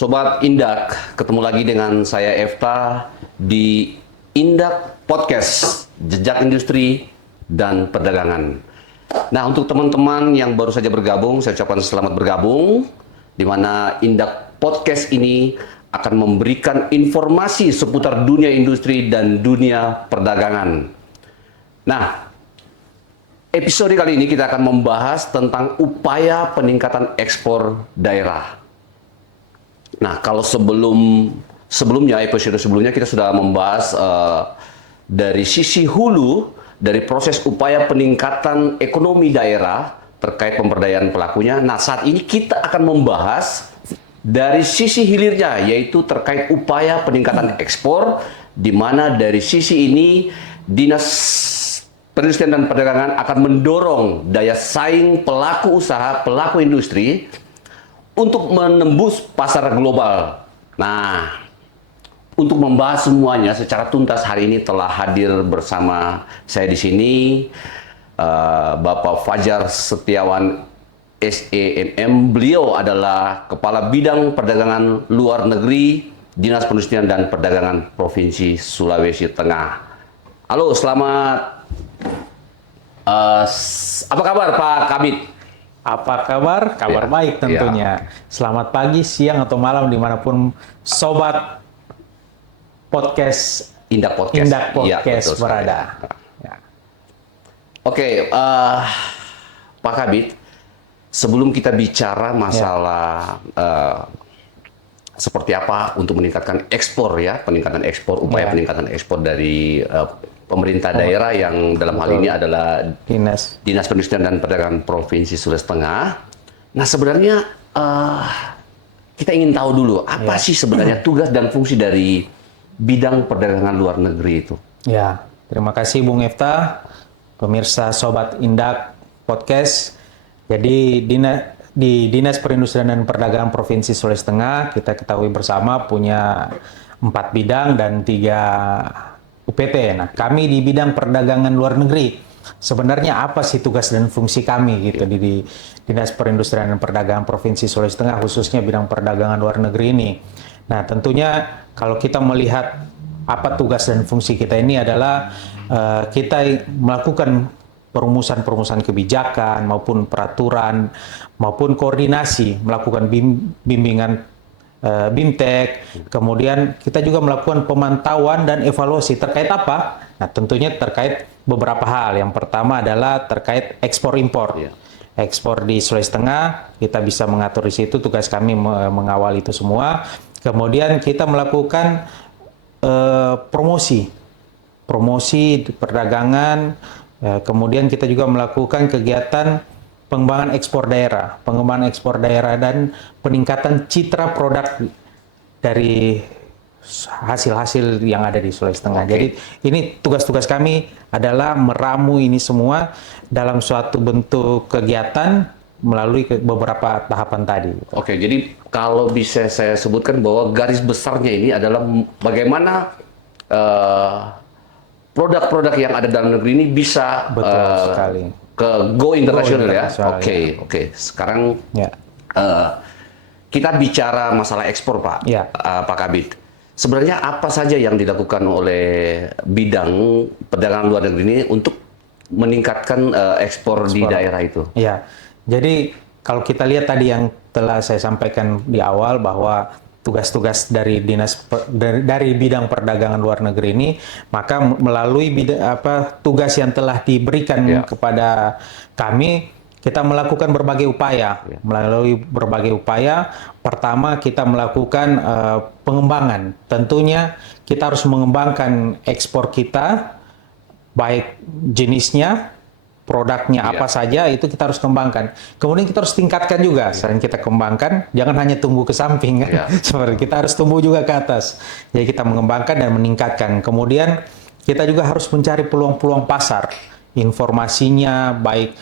Sobat Indak, ketemu lagi dengan saya Efta di Indak Podcast, Jejak Industri dan Perdagangan. Nah, untuk teman-teman yang baru saja bergabung, saya ucapkan selamat bergabung, di mana Indak Podcast ini akan memberikan informasi seputar dunia industri dan dunia perdagangan. Nah, episode kali ini kita akan membahas tentang upaya peningkatan ekspor daerah. Nah, kalau sebelumnya, episode sebelumnya kita sudah membahas dari sisi hulu, dari proses upaya peningkatan ekonomi daerah terkait pemberdayaan pelakunya. Nah, saat ini kita akan membahas dari sisi hilirnya, yaitu terkait upaya peningkatan ekspor, di mana dari sisi ini Dinas Perindustrian dan Perdagangan akan mendorong daya saing pelaku usaha, pelaku industri untuk menembus pasar global. Nah, untuk membahas semuanya secara tuntas hari ini telah hadir bersama saya di sini Bapak Fajar Setiawan SEMM. Beliau adalah Kepala Bidang Perdagangan Luar Negeri Dinas Perindustrian dan Perdagangan Provinsi Sulawesi Tengah. Halo, selamat. Apa kabar Pak Kabid? Apa kabar? Kabar baik tentunya. Selamat pagi, siang, atau malam dimanapun sobat podcast Indak Podcast, berada. Ya. Oke, Pak Kabid, sebelum kita bicara masalah seperti apa untuk meningkatkan ekspor peningkatan ekspor, upaya peningkatan ekspor dari pemerintah daerah yang dalam hal ini adalah Dinas Perindustrian dan Perdagangan Provinsi Sulawesi Tengah. Nah, sebenarnya kita ingin tahu dulu apa sih sebenarnya tugas dan fungsi dari bidang perdagangan luar negeri itu. Ya, terima kasih Bung Efta, pemirsa Sobat Indak Podcast. Jadi di Dinas Perindustrian dan Perdagangan Provinsi Sulawesi Tengah kita ketahui bersama punya 4 bidang dan 3 UPT. Nah, kami di bidang perdagangan luar negeri, sebenarnya apa sih tugas dan fungsi kami gitu di Dinas Perindustrian dan Perdagangan Provinsi Sulawesi Tengah, khususnya bidang perdagangan luar negeri ini. Nah, tentunya kalau kita melihat apa tugas dan fungsi kita ini adalah kita melakukan perumusan kebijakan maupun peraturan maupun koordinasi, melakukan bimbingan BIMTEK, kemudian kita juga melakukan pemantauan dan evaluasi terkait apa? Nah, tentunya terkait beberapa hal. Yang pertama adalah terkait ekspor-impor. Ekspor di Sulawesi Tengah, kita bisa mengatur di situ, tugas kami mengawal itu semua. Kemudian kita melakukan promosi perdagangan, kemudian kita juga melakukan kegiatan pengembangan ekspor daerah dan peningkatan citra produk dari hasil-hasil yang ada di Sulawesi Tengah. Jadi ini tugas-tugas kami adalah meramu ini semua dalam suatu bentuk kegiatan melalui beberapa tahapan tadi. Oke, jadi kalau bisa saya sebutkan bahwa garis besarnya ini adalah bagaimana produk-produk yang ada dalam negeri ini bisa sekali ke go internasional ya. Oke. Sekarang kita bicara masalah ekspor, Pak. Pak Kabid. Sebenarnya apa saja yang dilakukan oleh bidang perdagangan luar negeri ini untuk meningkatkan ekspor di daerah itu? Ya. Jadi kalau kita lihat tadi yang telah saya sampaikan di awal bahwa tugas-tugas dari dari bidang perdagangan luar negeri ini, maka melalui tugas yang telah diberikan kepada kami, kita melakukan berbagai upaya. Melalui berbagai upaya, pertama kita melakukan pengembangan. Tentunya kita harus mengembangkan ekspor kita, baik jenisnya, produknya apa saja, itu kita harus kembangkan. Kemudian kita harus tingkatkan juga. Selain kita kembangkan, jangan hanya tumbuh ke samping. Seperti kita harus tumbuh juga ke atas. Jadi kita mengembangkan dan meningkatkan. Kemudian kita juga harus mencari peluang-peluang pasar. Informasinya baik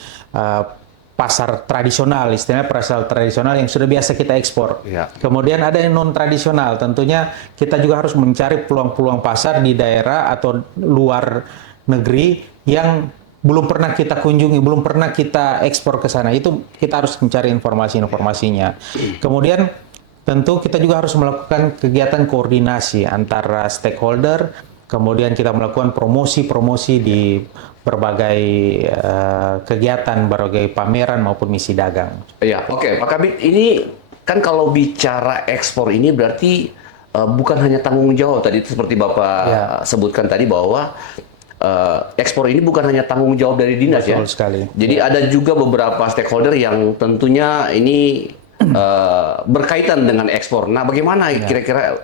pasar tradisional, istilahnya pasar tradisional yang sudah biasa kita ekspor. Kemudian ada yang non-tradisional. Tentunya kita juga harus mencari peluang-peluang pasar di daerah atau luar negeri yang belum pernah kita kunjungi, belum pernah kita ekspor ke sana. Itu kita harus mencari informasi-informasinya. Kemudian tentu kita juga harus melakukan kegiatan koordinasi antara stakeholder, kemudian kita melakukan promosi-promosi di berbagai kegiatan, berbagai pameran maupun misi dagang. Ya, oke, Pak Kabit, ini kan kalau bicara ekspor ini berarti bukan hanya tanggung jawab tadi itu seperti Bapak sebutkan tadi bahwa ekspor ini bukan hanya tanggung jawab dari dinas. Betul ya. sekali. Jadi ada juga beberapa stakeholder yang tentunya ini berkaitan dengan ekspor. Nah, bagaimana kira-kira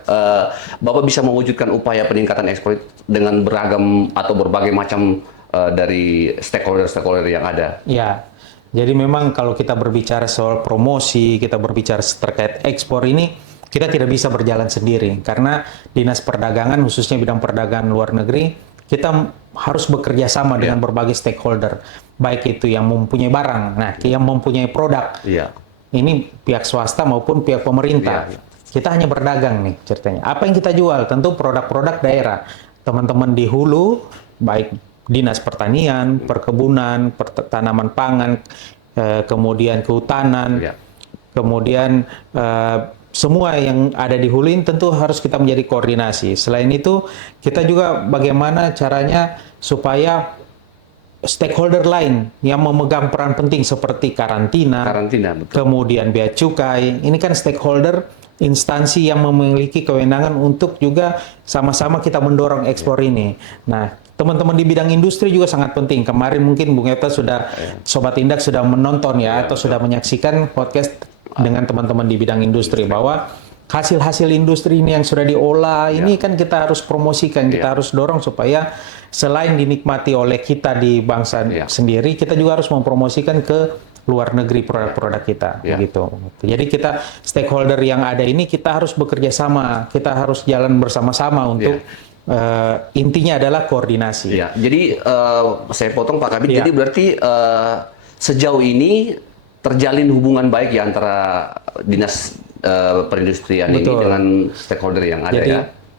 Bapak bisa mewujudkan upaya peningkatan ekspor dengan beragam atau berbagai macam dari stakeholder-stakeholder yang ada? Ya, jadi memang kalau kita berbicara soal promosi, kita berbicara terkait ekspor ini, kita tidak bisa berjalan sendiri. Karena Dinas Perdagangan, khususnya bidang perdagangan luar negeri, kita harus bekerja sama dengan berbagai stakeholder. Baik itu yang mempunyai barang, nah yang mempunyai produk. Ini pihak swasta maupun pihak pemerintah. Kita hanya berdagang nih ceritanya. Apa yang kita jual? Tentu produk-produk daerah. Teman-teman di hulu, baik Dinas Pertanian, Perkebunan, Tanaman Pangan, kemudian Kehutanan, kemudian semua yang ada di hulu ini tentu harus kita menjadi koordinasi. Selain itu, kita juga bagaimana caranya supaya stakeholder lain yang memegang peran penting seperti karantina betul. Kemudian bea cukai, ini kan stakeholder instansi yang memiliki kewenangan untuk juga sama-sama kita mendorong ekspor ini. Nah, teman-teman di bidang industri juga sangat penting. Kemarin mungkin Bung Epta sudah, Sobat Indak sudah menonton atau sudah menyaksikan podcast dengan teman-teman di bidang industri bahwa hasil-hasil industri ini yang sudah diolah ini kan kita harus promosikan, kita harus dorong supaya selain dinikmati oleh kita di bangsa sendiri, kita juga harus mempromosikan ke luar negeri produk-produk kita, gitu. Jadi kita stakeholder yang ada ini kita harus bekerja sama, kita harus jalan bersama-sama untuk intinya adalah koordinasi. Jadi saya potong Pak Kabit. Jadi berarti sejauh ini terjalin hubungan baik ya antara dinas perindustrian ini dengan stakeholder yang ada. Jadi,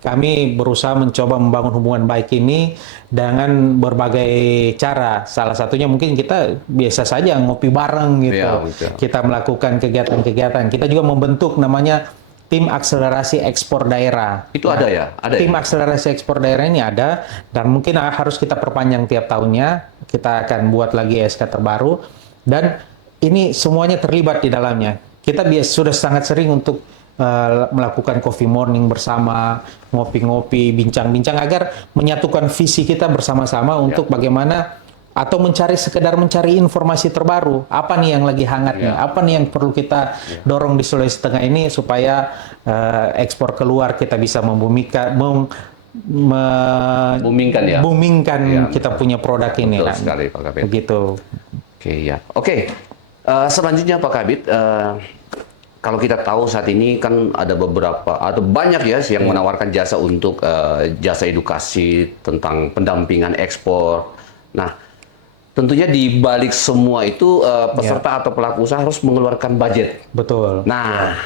kami berusaha mencoba membangun hubungan baik ini dengan berbagai cara. Salah satunya mungkin kita biasa saja ngopi bareng gitu. Kita melakukan kegiatan-kegiatan. Kita juga membentuk namanya Tim Akselerasi Ekspor Daerah. Itu ada ya? Tim Akselerasi Ekspor Daerah ini ada dan mungkin harus kita perpanjang tiap tahunnya. Kita akan buat lagi SK terbaru dan ini semuanya terlibat di dalamnya. Kita sudah sangat sering untuk melakukan coffee morning bersama, ngopi-ngopi, bincang-bincang agar menyatukan visi kita bersama-sama untuk bagaimana atau sekedar mencari informasi terbaru. Apa nih yang lagi hangat nih? Apa nih yang perlu kita dorong di Sulawesi Tengah ini supaya ekspor keluar kita bisa membumingkan kita punya produk ini. Betul sekali, Pak Kabit. Begitu. Selanjutnya Pak Kabit, kalau kita tahu saat ini kan ada beberapa atau banyak yang menawarkan jasa untuk jasa edukasi tentang pendampingan ekspor. Nah, tentunya di balik semua itu peserta atau pelaku usaha harus mengeluarkan budget. Betul. Nah,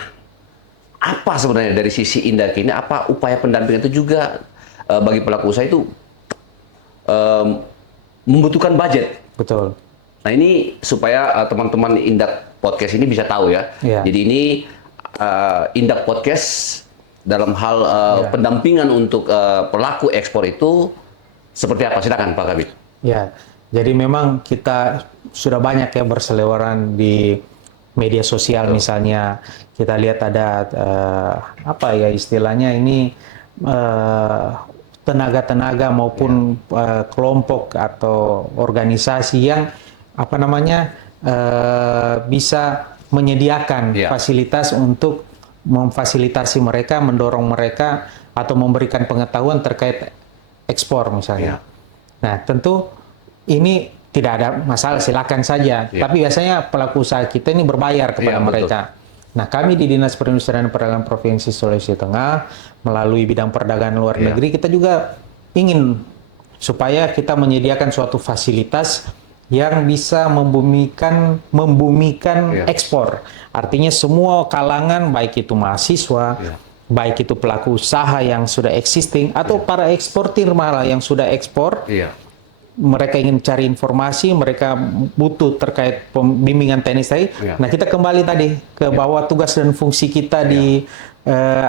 apa sebenarnya dari sisi Indak ini, apa upaya pendampingan itu juga bagi pelaku usaha itu membutuhkan budget? Betul. Nah, ini supaya teman-teman Indak Podcast ini bisa tahu ya. Jadi ini Indak Podcast dalam hal pendampingan untuk pelaku ekspor itu seperti apa? Silakan Pak Kabit. Ya, jadi memang kita sudah banyak berseliweran di media sosial. Misalnya kita lihat ada istilahnya ini tenaga-tenaga maupun kelompok atau organisasi yang bisa menyediakan fasilitas untuk memfasilitasi mereka, mendorong mereka atau memberikan pengetahuan terkait ekspor misalnya. Nah, tentu ini tidak ada masalah, silakan saja. Tapi biasanya pelaku usaha kita ini berbayar kepada mereka. Nah, kami di Dinas Perindustrian dan Perdagangan Provinsi Sulawesi Tengah melalui bidang perdagangan luar negeri kita juga ingin supaya kita menyediakan suatu fasilitas yang bisa membumikan ekspor. Artinya semua kalangan, baik itu mahasiswa, baik itu pelaku usaha yang sudah existing, atau para eksportir malah yang sudah ekspor, mereka ingin cari informasi, mereka butuh terkait bimbingan teknis tadi. Ya. Nah, kita kembali tadi ke bahwa tugas dan fungsi kita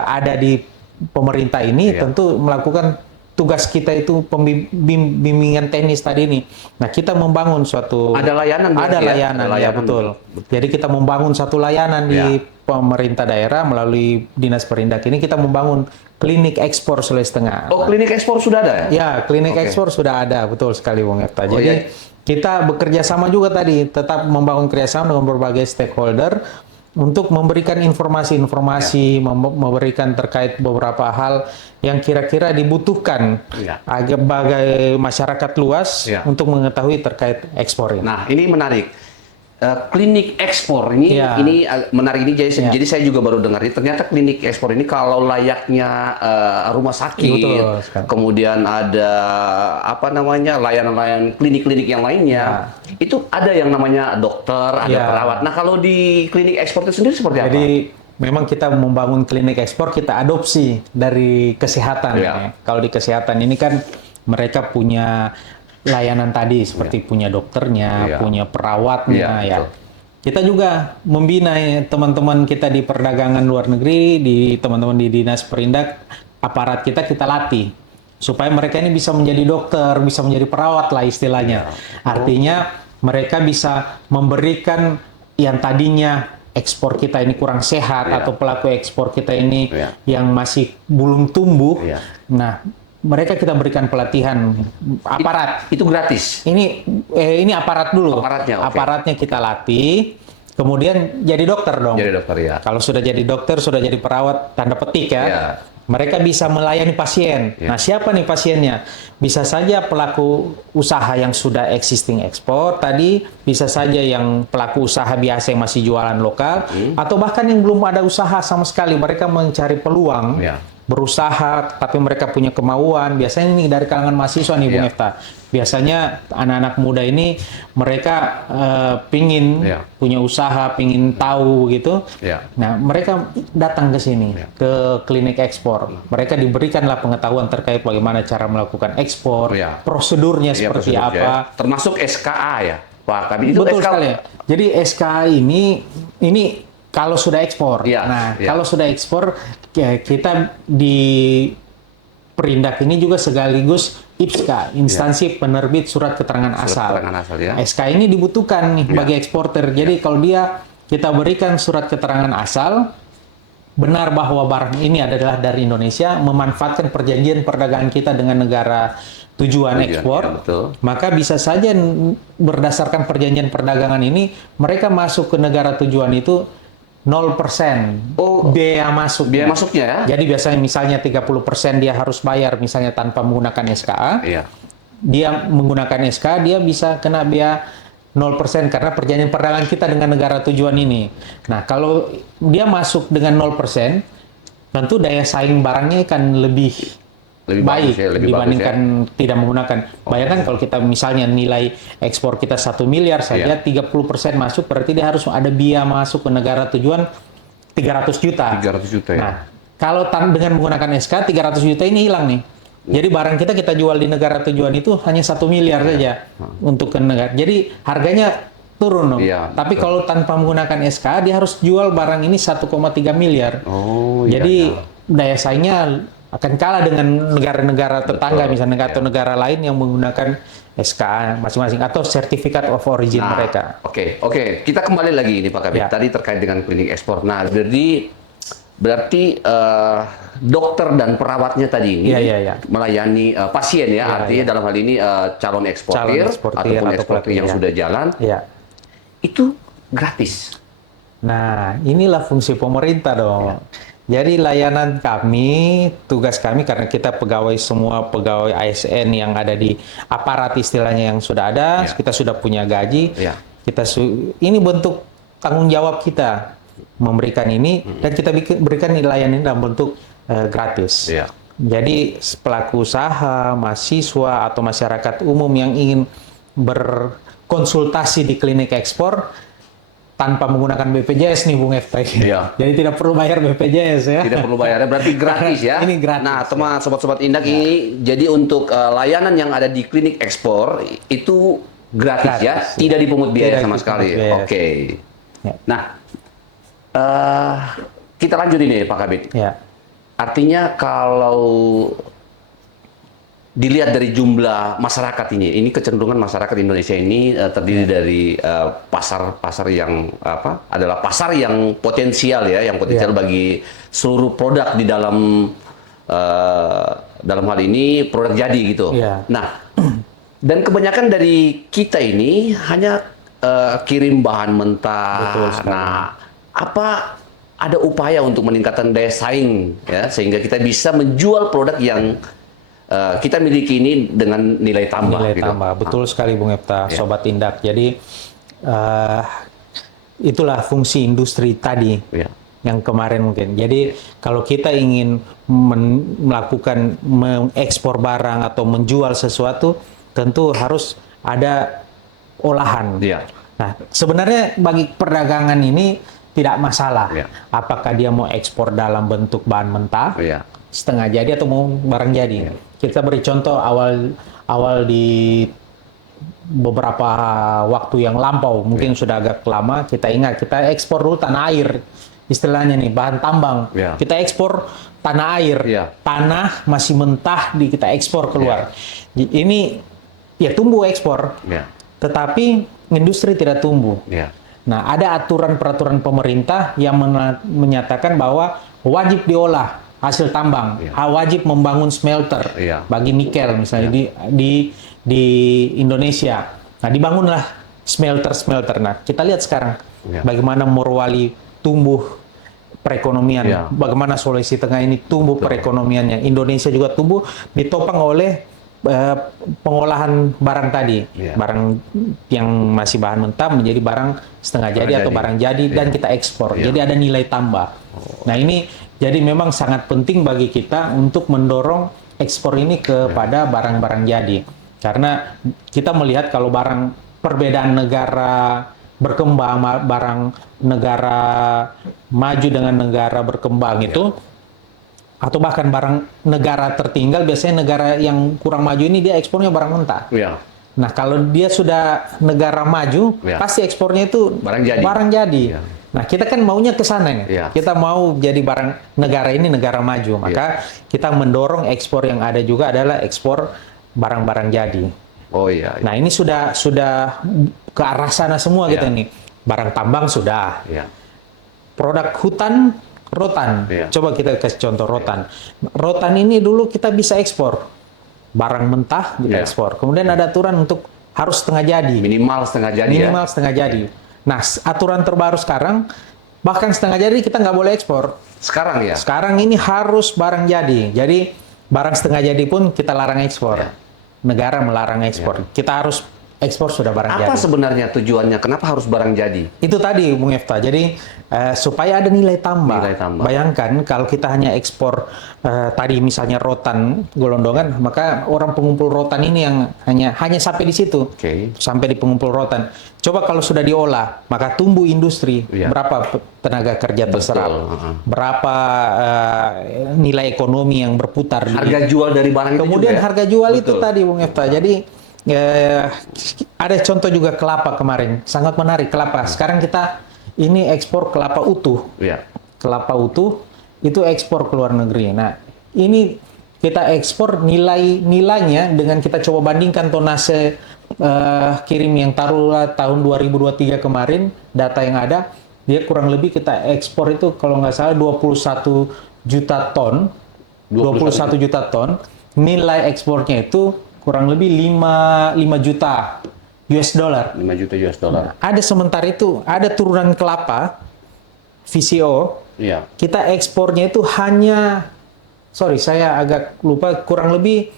ada di pemerintah ini, tentu melakukan tugas kita itu bimbingan teknis tadi ini. Nah, kita membangun suatu Ada layanan berarti ya? layanan, Ada ya layanan, betul. Jadi kita membangun satu layanan di pemerintah daerah melalui Dinas Perindak ini, kita membangun klinik ekspor Sulawesi Tengah. Oh, klinik ekspor sudah ada ya? Ya, klinik ekspor sudah ada, betul sekali Bung Efta. Oh, Jadi kita bekerja sama juga tadi, tetap membangun kerjasama dengan berbagai stakeholder untuk memberikan informasi-informasi, memberikan terkait beberapa hal yang kira-kira dibutuhkan bagi masyarakat luas untuk mengetahui terkait ekspor ini. Nah, ini menarik. Klinik ekspor ini menarik ini, jadi saya juga baru dengar ini. Ternyata klinik ekspor ini kalau layaknya rumah sakit, kemudian ada layanan-layanan klinik-klinik yang lainnya, itu ada yang namanya dokter, ada perawat. Nah, kalau di klinik ekspor itu sendiri seperti apa? Jadi memang kita membangun klinik ekspor, kita adopsi dari kesehatan. Kalau di kesehatan ini kan mereka punya layanan tadi seperti punya dokternya, punya perawatnya, Kita juga membina teman-teman kita di perdagangan luar negeri, di teman-teman di Dinas Perindak, aparat kita latih supaya mereka ini bisa menjadi dokter, bisa menjadi perawat lah istilahnya. Artinya mereka bisa memberikan yang tadinya ekspor kita ini kurang sehat atau pelaku ekspor kita ini yang masih belum tumbuh. Nah, mereka kita berikan pelatihan aparat. Itu gratis. Ini aparat dulu. Aparatnya kita latih, kemudian jadi dokter dong. Jadi dokter ya. Kalau sudah jadi dokter, sudah jadi perawat, tanda petik mereka bisa melayani pasien. Nah, siapa nih pasiennya? Bisa saja pelaku usaha yang sudah existing ekspor tadi, bisa saja yang pelaku usaha biasa yang masih jualan lokal, atau bahkan yang belum ada usaha sama sekali, mereka mencari peluang. Berusaha, tapi mereka punya kemauan. Biasanya ini dari kalangan mahasiswa nih, Bung Efta. Biasanya anak-anak muda ini mereka pingin punya usaha, pingin tahu gitu. Nah, mereka datang ke sini, ke klinik ekspor. Mereka diberikanlah pengetahuan terkait bagaimana cara melakukan ekspor, prosedurnya seperti apa. Termasuk SKA ya, Pak Kabid. Itu betul SKA. sekali. Jadi SKA ini kalau sudah ekspor. Kalau sudah ekspor, kita di Perindak ini juga sekaligus IPSKA, Instansi Penerbit Surat Keterangan Asal. SK ini dibutuhkan nih bagi eksporter. Jadi kalau kita berikan surat keterangan asal, benar bahwa barang ini adalah dari Indonesia, memanfaatkan perjanjian perdagangan kita dengan negara tujuan ekspor, maka bisa saja berdasarkan perjanjian perdagangan ini, mereka masuk ke negara tujuan itu 0% biaya masuk. Biaya masuknya ya? Jadi biasanya misalnya 30% dia harus bayar misalnya tanpa menggunakan SKA. Dia menggunakan SKA, dia bisa kena biaya 0% karena perjanjian perdagangan kita dengan negara tujuan ini. Nah, kalau dia masuk dengan 0%, tentu daya saing barangnya akan lebih baik dibandingkan tidak menggunakan. Bayangkan kalau kita misalnya nilai ekspor kita 1 miliar saja, 30% masuk, berarti dia harus ada biaya masuk ke negara tujuan 300 juta. 300 juta ya. Nah, kalau dengan menggunakan SK, 300 juta ini hilang nih. Jadi barang kita jual di negara tujuan itu hanya 1 miliar saja untuk ke negara. Jadi harganya turun dong. Tapi kalau tanpa menggunakan SK, dia harus jual barang ini 1,3 miliar. Jadi daya saingnya akan kalah dengan negara-negara tetangga, misalnya atau negara lain yang menggunakan SKA masing-masing atau Certificate of Origin mereka. Oke. Kita kembali lagi ini Pak Kabid. Tadi terkait dengan klinik ekspor. Nah, berarti dokter dan perawatnya tadi ini melayani pasien artinya dalam hal ini calon eksportir ataupun eksportir yang sudah jalan. Itu gratis. Nah, inilah fungsi pemerintah dong. Jadi layanan kami, tugas kami karena kita semua pegawai ASN yang ada di aparat istilahnya yang sudah ada, kita sudah punya gaji, ini bentuk tanggung jawab kita memberikan ini dan kita berikan layanan dalam bentuk gratis. Jadi pelaku usaha, mahasiswa atau masyarakat umum yang ingin berkonsultasi di klinik ekspor, tanpa menggunakan BPJS nih Bung Efta. Iya. Jadi tidak perlu bayar BPJS ya. Tidak perlu bayar, berarti gratis ya. Ini gratis. Nah, teman sobat-sobat Indak ini jadi untuk layanan yang ada di klinik ekspor itu gratis ya, tidak dipungut biaya Tidak sama dipungut sekali. biaya. Oke. Ya. Nah, kita lanjut ini Pak Kabit. Ya. Artinya kalau dilihat dari jumlah masyarakat ini kecenderungan masyarakat Indonesia ini terdiri dari pasar yang adalah pasar yang potensial ya, yang potensial bagi seluruh produk di dalam hal ini produk jadi gitu. Iya. Nah, dan kebanyakan dari kita ini hanya kirim bahan mentah. Betul sekali. Nah, apa ada upaya untuk meningkatkan daya saing ya sehingga kita bisa menjual produk yang kita miliki ini dengan nilai tambah. Nilai gitu. tambah, betul sekali Bung Efta, Sobat Indak. Jadi itulah fungsi industri tadi yang kemarin mungkin. Jadi kalau kita ingin melakukan mengekspor barang atau menjual sesuatu, tentu harus ada olahan. Iya. Nah, sebenarnya bagi perdagangan ini tidak masalah. Iya. Apakah dia mau ekspor dalam bentuk bahan mentah, Iya. setengah jadi atau mau barang jadi. Kita beri contoh awal di beberapa waktu yang lampau, mungkin sudah agak lama, kita ingat kita ekspor dulu tanah air, istilahnya nih bahan tambang. Kita ekspor tanah air, tanah masih mentah kita ekspor keluar. Ini ya tumbuh ekspor, tetapi industri tidak tumbuh. Nah, ada aturan-peraturan pemerintah yang menyatakan bahwa wajib diolah hasil tambang, wajib membangun smelter bagi nikel misalnya di Indonesia. Nah, dibangunlah smelter. Nah, kita lihat sekarang bagaimana Morowali tumbuh perekonomian, bagaimana Sulawesi Tengah ini tumbuh perekonomiannya, Indonesia juga tumbuh ditopang oleh pengolahan barang tadi, barang yang masih bahan mentah menjadi barang setengah jadi atau barang jadi dan kita ekspor. Jadi ada nilai tambah. Nah, ini jadi memang sangat penting bagi kita untuk mendorong ekspor ini kepada barang-barang jadi. Karena kita melihat kalau barang perbedaan negara berkembang, barang negara maju dengan negara berkembang itu, atau bahkan barang negara tertinggal, biasanya negara yang kurang maju ini dia ekspornya barang mentah. Nah, kalau dia sudah negara maju, pasti ekspornya itu barang jadi. Nah, kita kan maunya ke sana ya. Kita mau jadi barang negara ini negara maju. Maka kita mendorong ekspor yang ada juga adalah ekspor barang-barang jadi. Nah, ini sudah ke arah sana semua kita nih. Barang tambang sudah. Produk hutan, rotan. Coba kita kasih contoh rotan. Rotan ini dulu kita bisa ekspor. Barang mentah kita ekspor. Kemudian ada aturan untuk harus setengah jadi. Minimal setengah jadi. Minimal setengah jadi. Nah, aturan terbaru sekarang, bahkan setengah jadi kita nggak boleh ekspor. Sekarang ya? Sekarang ini harus barang jadi. Jadi, barang setengah jadi pun kita larang ekspor. Negara melarang ekspor. Kita harus ekspor sudah barang jadi. Apa sebenarnya tujuannya? Kenapa harus barang jadi? Itu tadi, Bung Efta. Jadi, supaya ada nilai tambah. Bayangkan kalau kita hanya ekspor tadi misalnya rotan gelondongan, maka orang pengumpul rotan ini yang hanya sampai di situ. Sampai di pengumpul rotan. Coba kalau sudah diolah, maka tumbuh industri. Berapa tenaga kerja terserap? Berapa nilai ekonomi yang berputar? Harga jual dari barang itu kemudian juga, harga jual itu tadi, Bung Efta. Jadi ada contoh juga kelapa kemarin, sangat menarik kelapa. Sekarang kita ini ekspor kelapa utuh. Kelapa utuh itu ekspor ke luar negeri. Nah, ini kita ekspor nilainya dengan kita coba bandingkan tonase kirim yang taruhlah tahun 2023 kemarin, data yang ada, dia kurang lebih kita ekspor itu kalau nggak salah 21 juta ton. 21 juta ton. Nilai ekspornya itu kurang lebih 5 juta US dollar. 5 juta US dollar. Nah, ada sementara itu, ada turunan kelapa, VCO, kita ekspornya itu hanya, saya agak lupa, kurang lebih,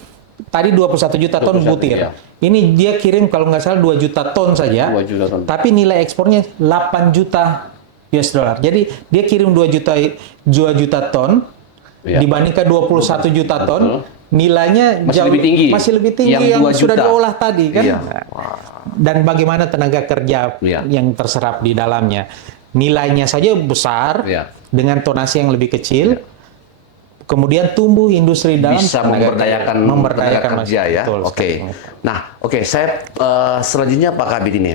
tadi 21 juta ton butir. Ini dia kirim kalau nggak salah 2 juta ton saja, 2 juta ton. Tapi nilai ekspornya 8 juta US dollar. Jadi dia kirim 2 juta ton, dibandingkan 21 juta ton, nilainya Masih lebih tinggi. masih lebih tinggi Yang yang 2 sudah juta. diolah tadi kan. Iya. Dan bagaimana tenaga kerja Iya. yang terserap di dalamnya. Nilainya saja besar Iya. dengan tonasi yang lebih kecil. Kemudian tumbuh industri dalam Bisa tenaga memberdayakan tenaga kerja ya. Betul, Oke. sekali. Nah, oke, saya selanjutnya Pak Kabit ini.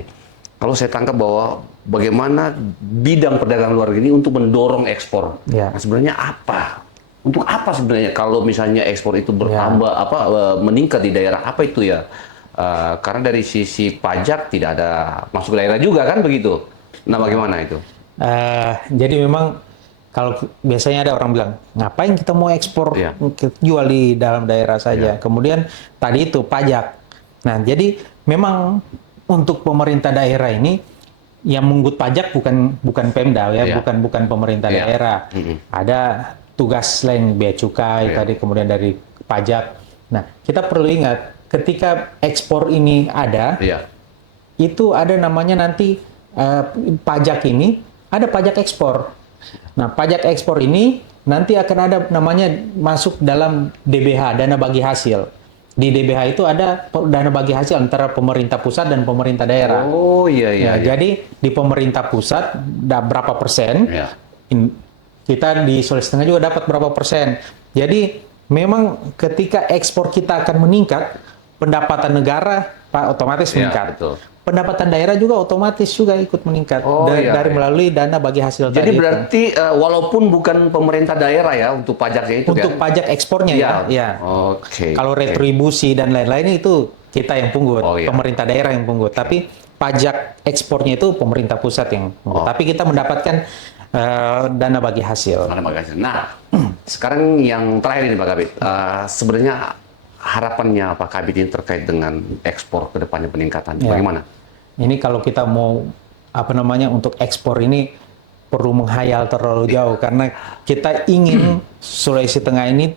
Kalau saya tangkap bahwa bagaimana bidang perdagangan luar negeri ini untuk mendorong ekspor. Ya. Nah, sebenarnya apa? Untuk apa sebenarnya kalau misalnya ekspor itu Ya. bertambah meningkat di daerah apa itu ya? Karena dari sisi pajak tidak ada masuk ke daerah juga kan begitu. Nah, bagaimana itu? Jadi memang kalau biasanya ada orang bilang, ngapain kita mau ekspor, Iya. kita jual di dalam daerah saja. Kemudian tadi itu pajak. Nah, jadi memang untuk pemerintah daerah ini yang mengut pajak bukan Pemda ya, Iya. bukan pemerintah Iya. daerah. Ada tugas lain bea cukai Iya. tadi, kemudian dari pajak. Nah, kita perlu ingat ketika ekspor ini ada, Iya. itu ada namanya nanti pajak ini ada pajak ekspor. Nah, pajak ekspor ini nanti akan ada namanya masuk dalam DBH, dana bagi hasil. Di DBH itu ada dana bagi hasil antara pemerintah pusat dan pemerintah daerah. Oh iya iya. Ya, iya. jadi di pemerintah pusat berapa persen, Iya. kita di Sulawesi Tengah juga dapat berapa persen. Jadi memang ketika ekspor kita akan meningkat, pendapatan negara otomatis Iya, meningkat. betul. Pendapatan daerah juga otomatis juga ikut meningkat Oh, iya, dari iya. melalui dana bagi hasil Jadi tadi itu. berarti walaupun bukan pemerintah daerah ya untuk pajaknya itu Untuk kan? pajak ekspornya ya. Ya. Oke. Kalau oke. retribusi dan lain-lain itu kita yang pungut, Oh, iya. pemerintah daerah yang pungut. Tapi pajak ekspornya itu pemerintah pusat yang pungut. Oh. Tapi kita mendapatkan dana bagi hasil. Ada bagasi. Nah, sekarang yang terakhir ini Pak Kabit, sebenarnya harapannya Pak Kabit ini terkait dengan ekspor ke depannya peningkatan. Ya. Bagaimana? Ini kalau kita mau untuk ekspor ini perlu menghayal terlalu jauh karena kita ingin Sulawesi Tengah ini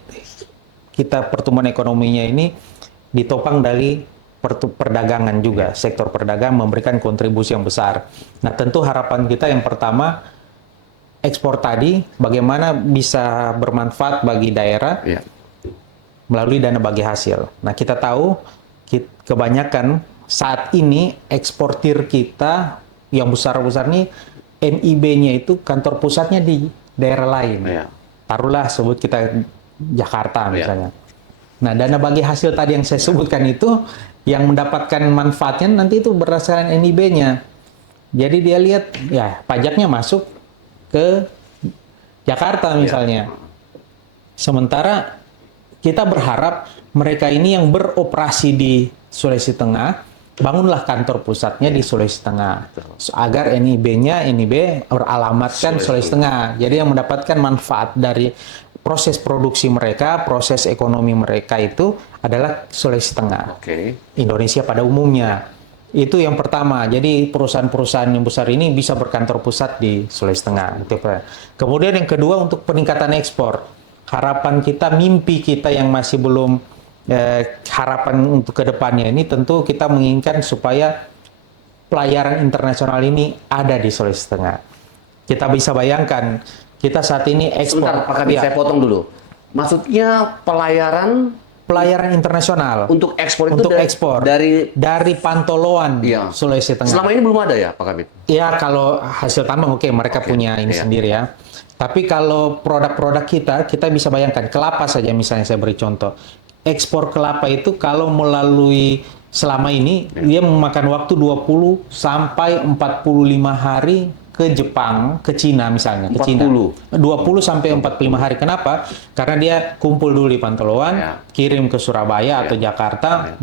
pertumbuhan ekonominya ini ditopang dari perdagangan juga, sektor perdagangan memberikan kontribusi yang besar. Nah, tentu harapan kita yang pertama ekspor tadi bagaimana bisa bermanfaat bagi daerah Ya. melalui dana bagi hasil. Nah, kita tahu kebanyakan saat ini eksportir kita yang besar-besar nih NIB-nya itu kantor pusatnya di daerah lain. Ya. Taruhlah sebut kita Jakarta Ya. misalnya. Nah, dana bagi hasil tadi yang saya sebutkan itu yang mendapatkan manfaatnya nanti itu berdasarkan NIB-nya. Jadi dia lihat ya pajaknya masuk ke Jakarta misalnya. Sementara kita berharap mereka ini yang beroperasi di Sulawesi Tengah, bangunlah kantor pusatnya di Sulawesi Tengah. Agar NIB beralamatkan Sulawesi Tengah. Jadi yang mendapatkan manfaat dari proses produksi mereka, proses ekonomi mereka itu adalah Sulawesi Tengah. Oke. Indonesia pada umumnya. Itu yang pertama. Jadi perusahaan-perusahaan yang besar ini bisa berkantor pusat di Sulawesi Tengah. Kemudian yang kedua untuk peningkatan ekspor. Harapan kita, mimpi kita yang masih belum harapan untuk kedepannya ini tentu kita menginginkan supaya pelayaran internasional ini ada di Sulawesi Tengah. Kita bisa bayangkan kita saat ini ekspor. Sebentar Pak Kabit, Ya, saya potong dulu. Maksudnya pelayaran internasional untuk ekspor itu untuk ekspor dari Pantoloan Iya. Sulawesi Tengah. selama ini belum ada ya Pak Kabit? Ya kalau hasil tambang oke, mereka punya ini iya. sendiri ya. Tapi kalau produk-produk kita bisa bayangkan kelapa saja misalnya saya beri contoh. Ekspor kelapa itu kalau melalui selama ini dia memakan waktu 20 sampai 45 hari ke Jepang, ke Cina misalnya, ke Cina. 20 sampai 45 hari. Kenapa? Karena dia kumpul dulu di Pantoloan, Ya. kirim ke Surabaya atau Jakarta,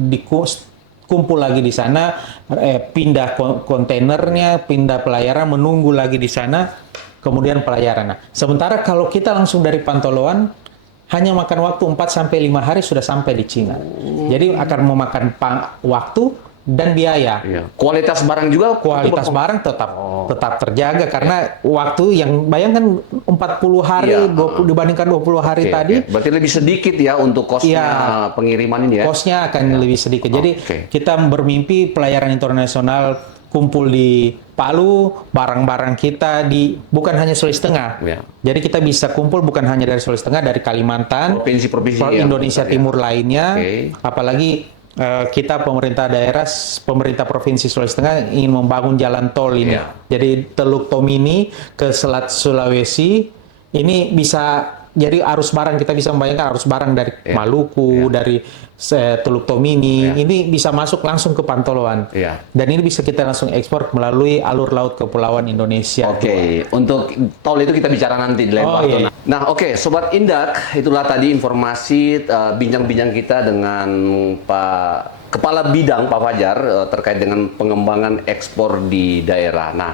kumpul lagi di sana, pindah kontainernya, pindah pelayaran, menunggu lagi di sana, kemudian pelayaran. Nah, sementara kalau kita langsung dari Pantoloan, hanya makan waktu 4-5 hari sudah sampai di Cina. Jadi akan memakan waktu dan biaya. Iya. Kualitas barang juga Kualitas barang tetap terjaga karena waktu yang bayangkan 40 hari Iya. 20 dibandingkan 20 hari Oke, tadi. oke. Berarti lebih sedikit ya untuk kosnya pengiriman ini ya. Kosnya akan lebih sedikit. Jadi Oke. kita bermimpi pelayaran internasional kumpul di Palu barang-barang kita bukan hanya Sulawesi Tengah. Ya. Jadi kita bisa kumpul bukan hanya dari Sulawesi Tengah, dari Kalimantan, Provinsi-provinsi yang Indonesia besar, ya. Timur lainnya. Oke. Apalagi kita pemerintah daerah, pemerintah provinsi Sulawesi Tengah ingin membangun jalan tol ini. Ya. Jadi Teluk Tomini ke Selat Sulawesi ini bisa. Jadi arus barang kita bisa membayangkan arus barang dari Maluku, dari Teluk Tomini, ini bisa masuk langsung ke Pantoloan. Ya. Dan ini bisa kita langsung ekspor melalui alur laut kepulauan Indonesia. Oke, untuk tol itu kita bicara nanti di lain waktu. iya. Nah, oke, Sobat Indak, itulah tadi informasi bincang-bincang kita dengan Pak Kepala Bidang Pak Fajar terkait dengan pengembangan ekspor di daerah. Nah,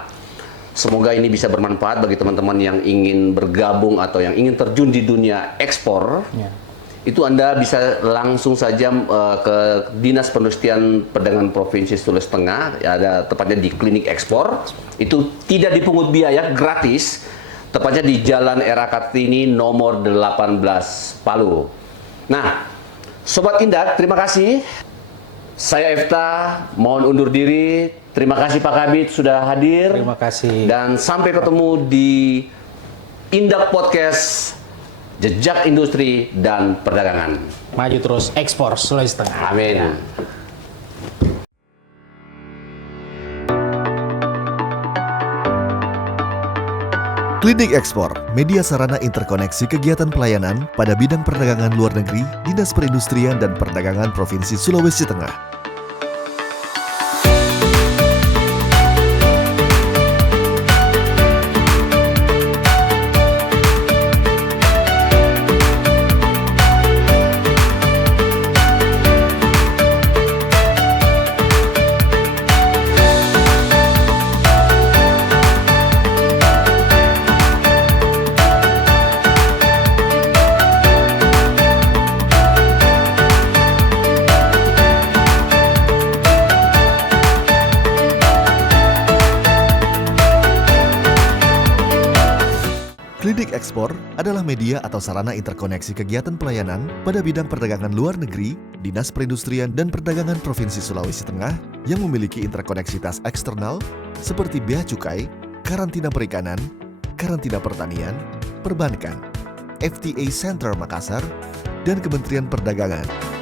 semoga ini bisa bermanfaat bagi teman-teman yang ingin bergabung atau yang ingin terjun di dunia ekspor. Ya. Itu Anda bisa langsung saja ke Dinas Perindustrian Perdagangan Provinsi Sulawesi Tengah, ya, ada tepatnya di Klinik Ekspor. Itu tidak dipungut biaya, gratis. Tepatnya di Jalan Era Kartini nomor 18 Palu. Nah, Sobat Indak, terima kasih. Saya Efta, mohon undur diri. Terima kasih Pak Kabid sudah hadir. Terima kasih. Dan sampai ketemu di Indak Podcast, Jejak Industri dan Perdagangan. Maju terus ekspor Sulawesi Tengah. Amin. Klinik Ekspor, media sarana interkoneksi kegiatan pelayanan pada bidang perdagangan luar negeri, Dinas Perindustrian dan Perdagangan Provinsi Sulawesi Tengah. Klinik Ekspor adalah media atau sarana interkoneksi kegiatan pelayanan pada bidang perdagangan luar negeri, Dinas Perindustrian dan Perdagangan Provinsi Sulawesi Tengah yang memiliki interkoneksitas eksternal seperti bea cukai, karantina perikanan, karantina pertanian, perbankan, FTA Center Makassar, dan Kementerian Perdagangan.